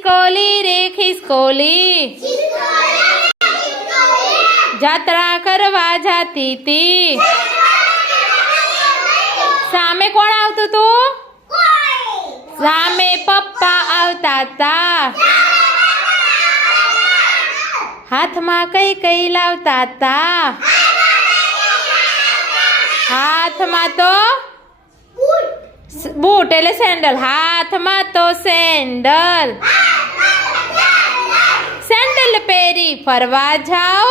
ખિસકોલી રે ખિસકોલી જાત્રા કરવા જાતી તી. સામે કોણ આવતું તું? સામે પપ્પા આવતા તા. હાથમાં કઈ કઈ લાવતા તા? હાથમાં તો બૂટ એટલે સેન્ડલ. હાથમાં તો સેન્ડલ. સેન્ડલ પહેરી ફરવા જાઓ.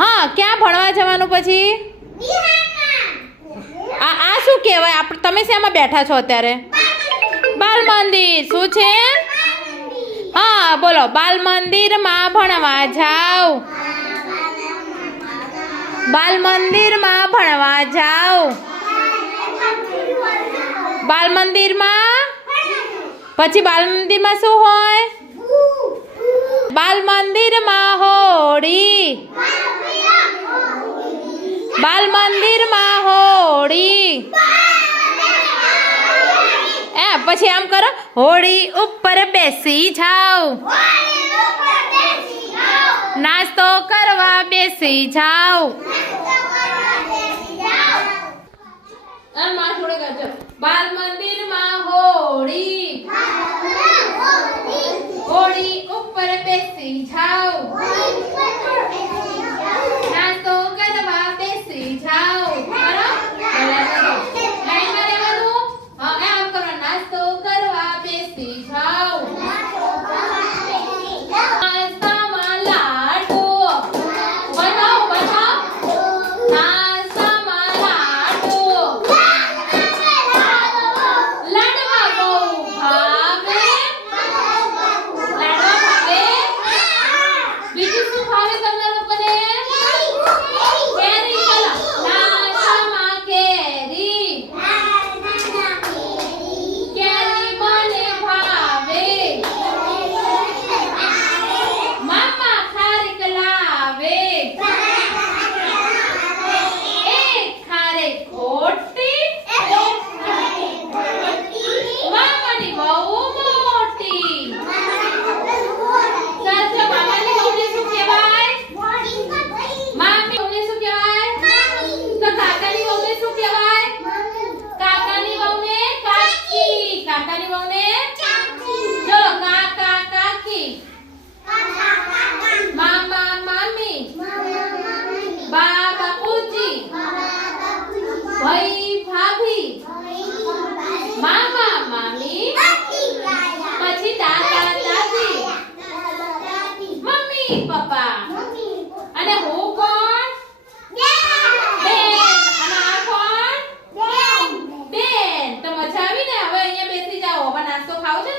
હા, ક્યાં ભણવા જવાનું પછી? આ શું કહેવાય? તમે શેમાં બેઠા છો અત્યારે? બાલ મંદિર. શું છે? હા બોલો. બાલ મંદિરમાં ભણવા જાઓ. બાલ મંદિરમાં ભણવા જાઓ. બાલ મંદિરમાં પછી બાલ મંદિરમાં શું હોય? બાલ મંદિરમાં હોળી. બાલ મંદિરમાં હોળી. પછી આમ કરો, હોળી ઉપર બેસી જાઓ. નાસ્તો કરવા બેસી જાઓ. બાલ મંદિરમાં હોળી. હોળી ઉપર બેસી જાઓ. નાસ્તો કરવા બેસી જાઓ. લાઈનમાં રહેવાનું. હા, આમ કરો. નાસ્તો કરવા બેસી જાઓ. નાસ્તામાં લાડુ. બનાવો બનાવો. નાસ્તામાં લાડુ. લાડવા બહુ ભાવે. લાડવા ભાવે. બીજું શું ભાવે તમને લોકોને? કેરી. ચલો. નાસ્તામાં કેરી. કેરી મને ભાવે. મામા ખારેક લાવે. એક ખારેક ખોટી. મામાની બહુ મોટી. સાચો. મામાની બહુને શું કહેવાય? મામી બહુને શું કહેવાય? તો કાકાની બહુને શું કહેવાય? કાકાની બહુને કાકી. કાકાની બહુને ચલો. કાકા કાકી. મામા મામી. બા બાપુજી. ભાઈ ભાભી. મામા મામી. પછી દાદા દાદી. Mummy papa.